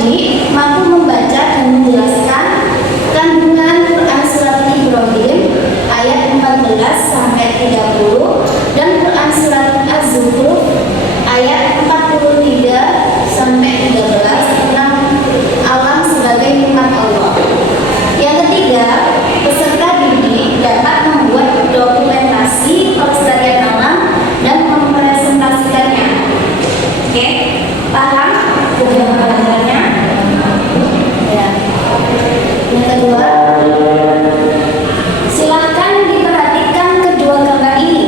didik mampu membaca dan menjelaskan kandungan Quran Surat Ibrahim ayat 14 sampai 30 dan Quran Surat Az-Zukhruf ayat 43 sampai 13 tentang alam sebagai nikmat Allah. Yang ketiga, peserta didik dapat membuat dokumentasi pelestarian alam dan mempresentasikannya. Oke, paham gambarannya? Ya. Yang kedua, silahkan diperhatikan kedua gambar ini.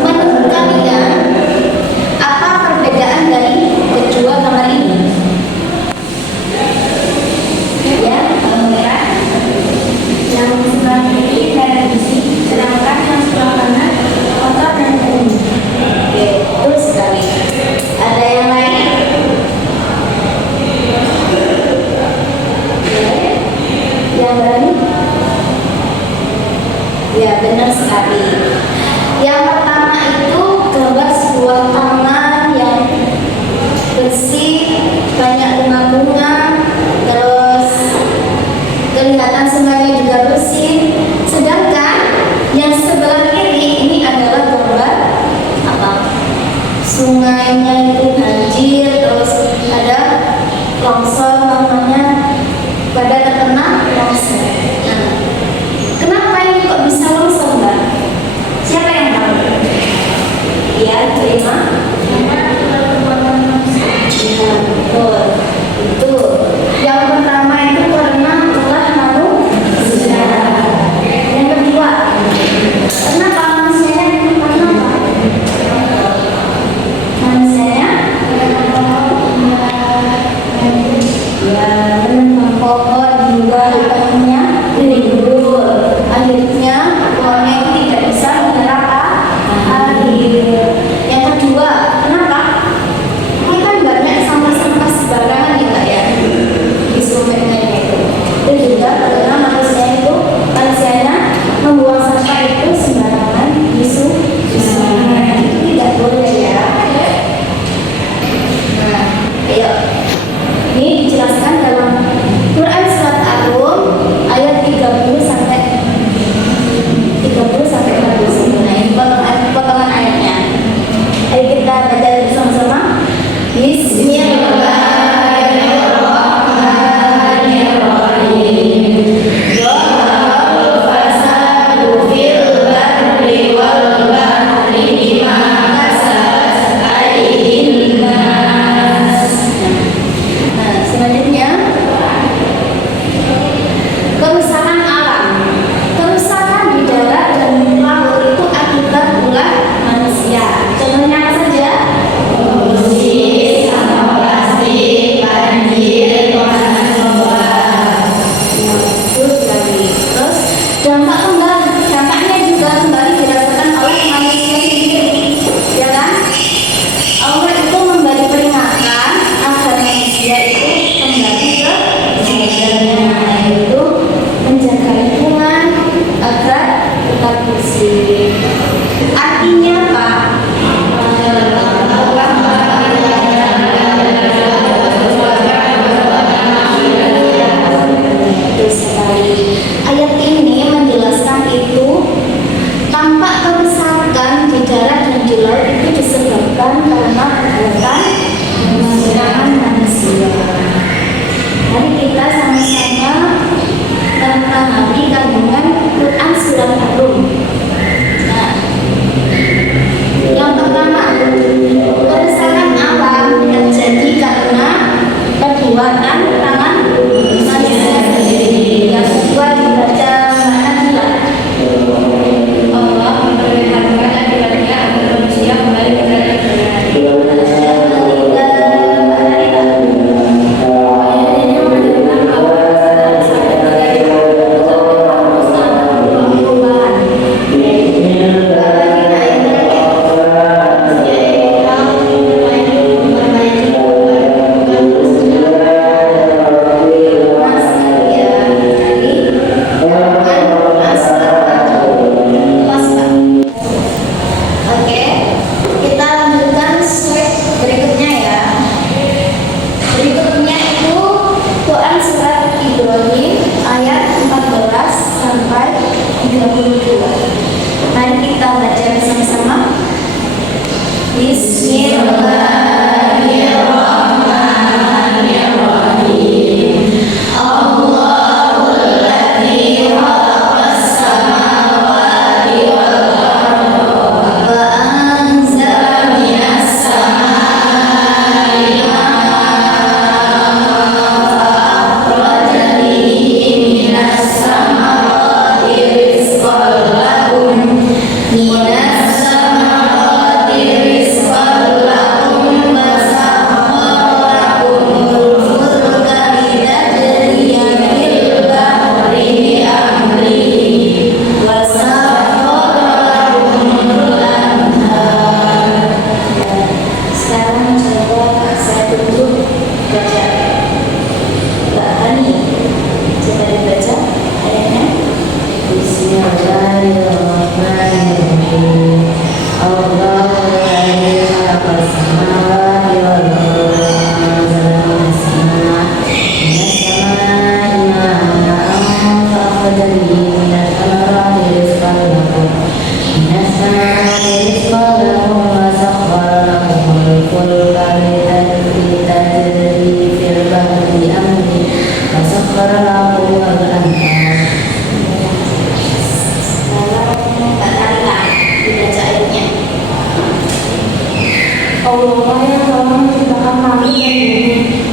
Menurut kalian, apa perbedaan dari kedua gambar ini? Ya, kalau merah, yang sebelah kiri merah besi, sedangkan yang sebelah kanan kotor dan kuning. Oke, betul sekali. Ada yang lain? Yang berani? Ya, benar sekali. Yang pertama itu gambar sebuah taman yang bersih, banyak bunga-bunga, terus kelihatan sungainya juga bersih. Sedangkan yang sebelah kiri ini adalah gambar apa? Sungainya itu banjir, terus ada longsor, namanya pada terkena longsor. Nah, kenapa ini kok bisa longsor, Mbak? Siapa yang tahu? Ya, terima. Ya, betul. Itu. Yang pertama itu karena ulah manusia. Yang kedua, kenapa manusianya karena apa? Manusianya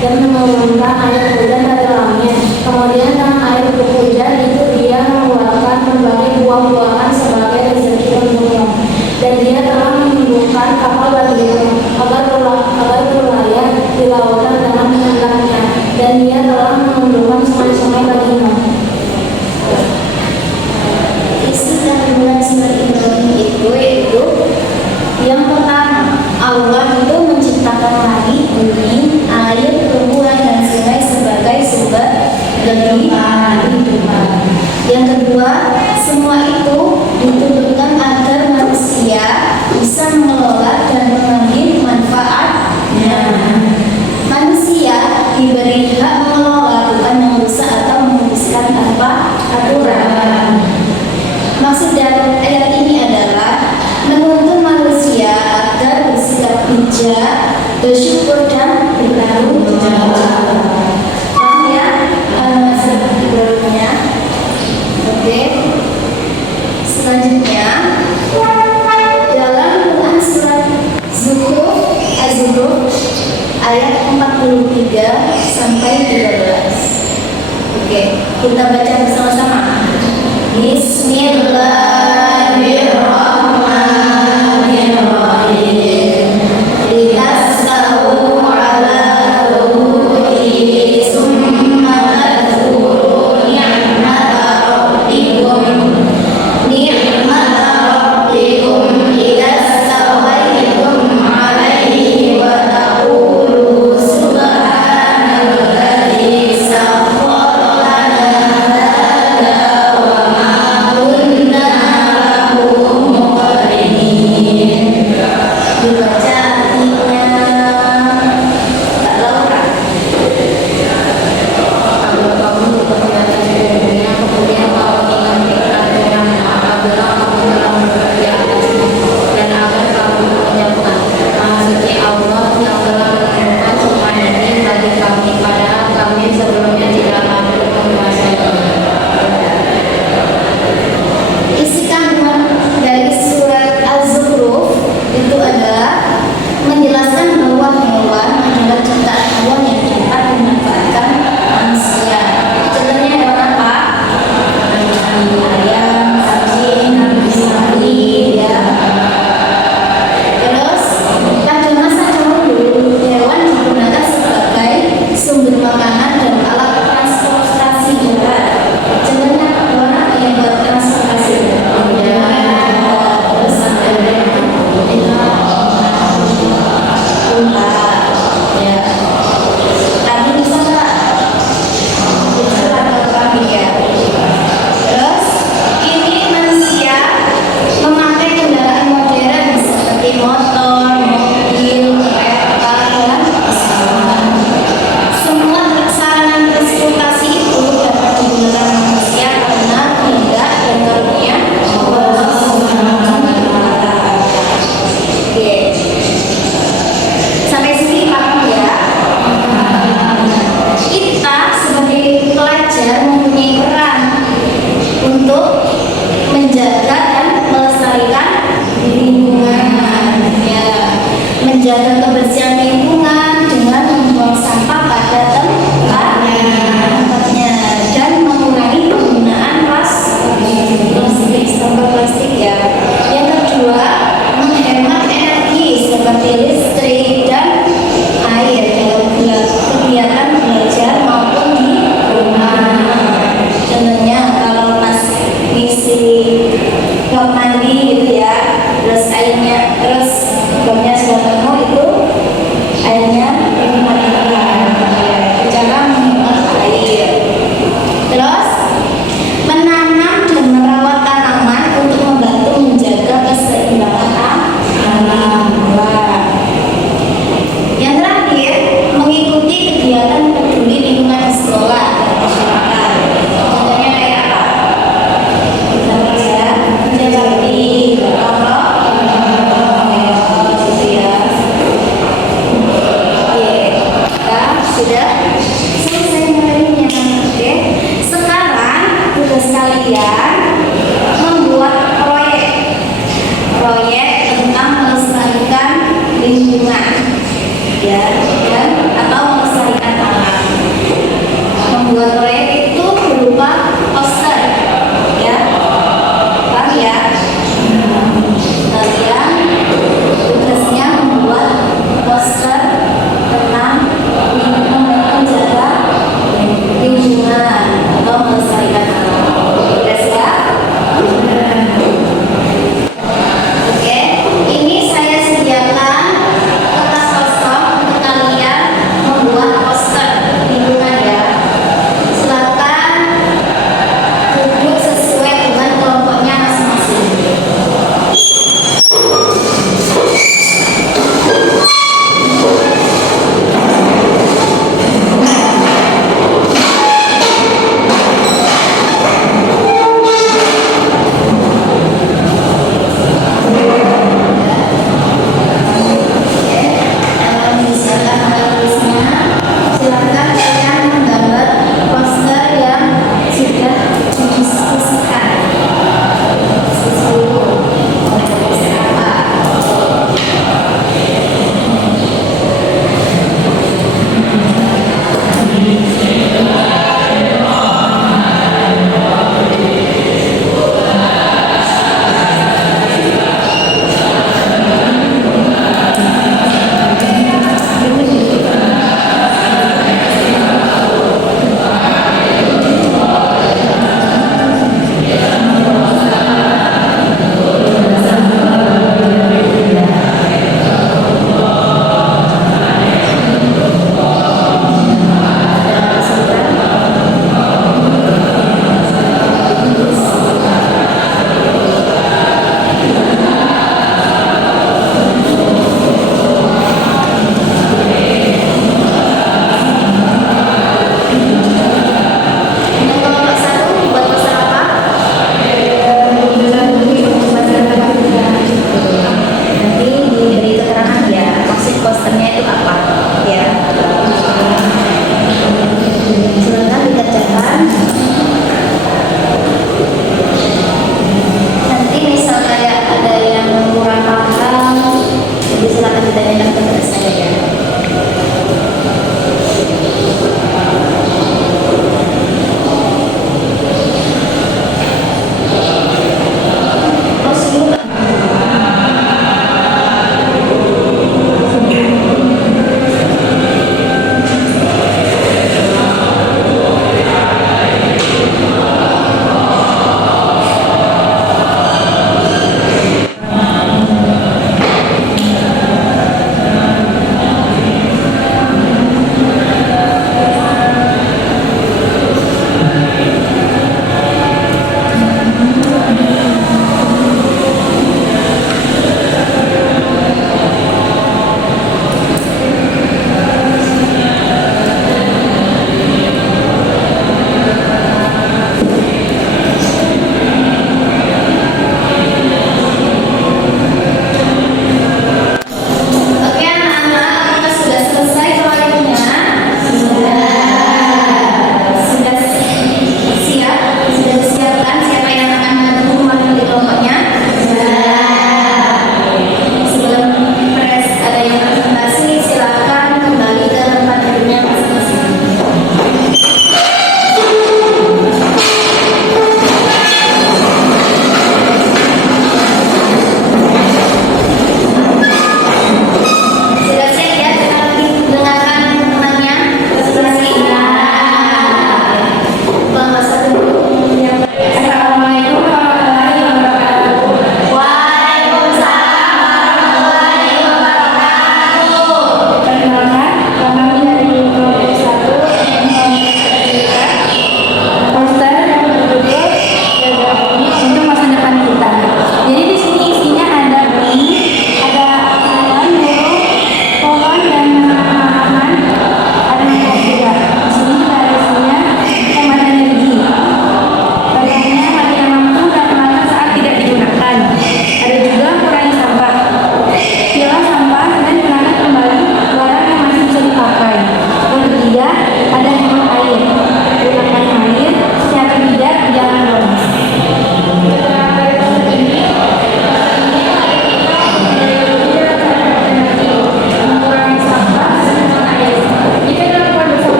dan menurunkan air hujan dari langit. Kemudian dengan air hujan itu dia mengeluarkan berbagai buah-buahan sebagai rezeki untukmu. Dan dia telah menumbuhkan kapal bagimu agar berlayar di lautan dengan kehendaknya. Dan dia telah menumbuhkan sungai-sungai bagimu. Isi kandungan surat Ibrahim itu yaitu yang pertama, Allah itu menciptakan langit, bumi, air, tumbuhan dan sungai sebagai sumber kehidupan. Yang kedua, semua itu ditujukan agar manusia bisa mengelola dan mengambil manfaatnya. Manusia diberi hak mengelola, bukan merusak atau memutuskan tanpa aturan. Maksud dari ayat ini adalah menuntun manusia agar bersikap bijak, bersyukur dan bertanggung jawab. Paham ya? Surat Ibrahimnya. Oke. Selanjutnya dalam Quran surat Az-Zukhruf ayat 43 sampai 13. Oke, kita baca bersama-sama. Bismillahirrahmanirrahim. Litastawu ala ruhi summa tadhkuru ni'mata rabbikum idastawaitum alaihi wa taqulu subhanalladzi sakhkhara lana hadza wa ma kunna lahu muqrinin. Dibaca artinya Kak Laura. Kalau kamu berkegiatan di dunia, kemudian kamu ingat aturan apabila kamu telah bekerja atasnya, dan agar kamu mengucapkan maksudnya Allah yang telah menentukan semua ini bagi kami, padahal kami sebelumnya tidak mampu menguasainya. Isi kandungan dari surat Az-Zukhruf itu adalah menjelaskan bahwa hewan adalah ciptaan Allah yang dapat dimanfaatkan manusia. Contohnya hewan apa? Ayam, anjing, sapi, ya. Terus pada masa dahulu hewan digunakan sebagai sumber makanan dan alat transportasi darat. Contohnya hewan apa yang buat transportasi? Ya, terus unta, ya. Tadi bisa nggak? Bisa atau kami ya. Terus ini manusia memakai kendaraan modern seperti motor, mobil, kereta, dan pesawat. Semua sarana transportasi itu dapat digunakan manusia karena tidak dan karunia Allah Subhanahu wa Ta'ala. Oke. Sampai sini paham ya? Kita sebagai pelajar mempunyai peran untuk menjaga dan melestarikan lingkungan, ya. Menjaga kebersihan lingkungan dengan membuang sampah pada tempatnya dan mengurangi penggunaan plastik ya. Yang kedua, menghemat energi seperti listrik dan air dalam kegiatan belajar maupun di rumah. Contohnya kalau pas ngisi bak mandi gitu ya, terus airnya, terus baknya sudah penuh, itu airnya dimatikan. Cara menghemat air. Terus menanam dan merawat tanaman untuk membantu menjaga keseimbangan alam. Yang terakhir, mengikuti kegiatan peduli lingkungan di sekolah dan masyarakat. Contohnya kayak apa? Kita baca kerja bakti, gitu ya. Oke, kita sudah selesai materinya. Oke, sekarang tugas kalian membuat proyek tentang melestarikan lingkungan, ya, dan atau melestarikan membuat proyek itu berupa poster, ya, paham ya? Kalian tugasnya membuat poster tentang menjaga lingkungan atau melestarikan alam. Sudah siap? Oke, ini saya sediakan kertas kosong untuk kalian membuat poster lingkungan ya.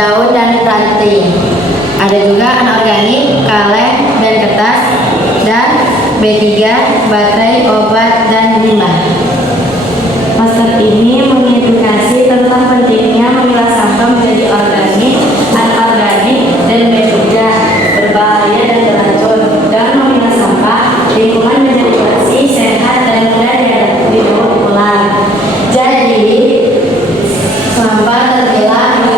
daun dan ranting. Ada juga anorganik, kaleng dan kertas, dan B3, baterai, obat, dan limbah. Poster ini mengedukasi tentang pentingnya memilah sampah menjadi organik, anorganik, dan B3, berbahaya dan beracun. Dengan memilah sampah, lingkungan menjadi bersih, sehat, dan mudah didaur ulang. Jadi, sampah terpilah